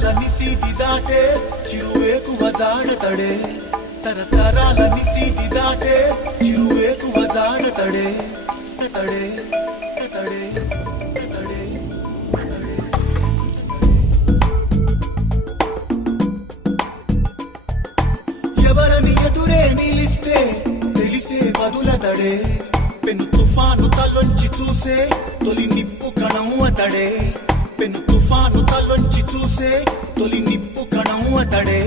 తరతరాల నిశీది దాటే చిరువేకువ జానతడే తరతరాల నిశీది దాటే చిరువేకువ జానతడే తడే తడే తడే ఎవరని ఎదురే నిలిస్తే తెలిసే బదులతడే పెను తుఫాను తలొంచి చూసే తొలి నిప్పు కణం అతడే పెను తుఫాను తలొంచి చూసే తొలి నిప్పు కణం అతడే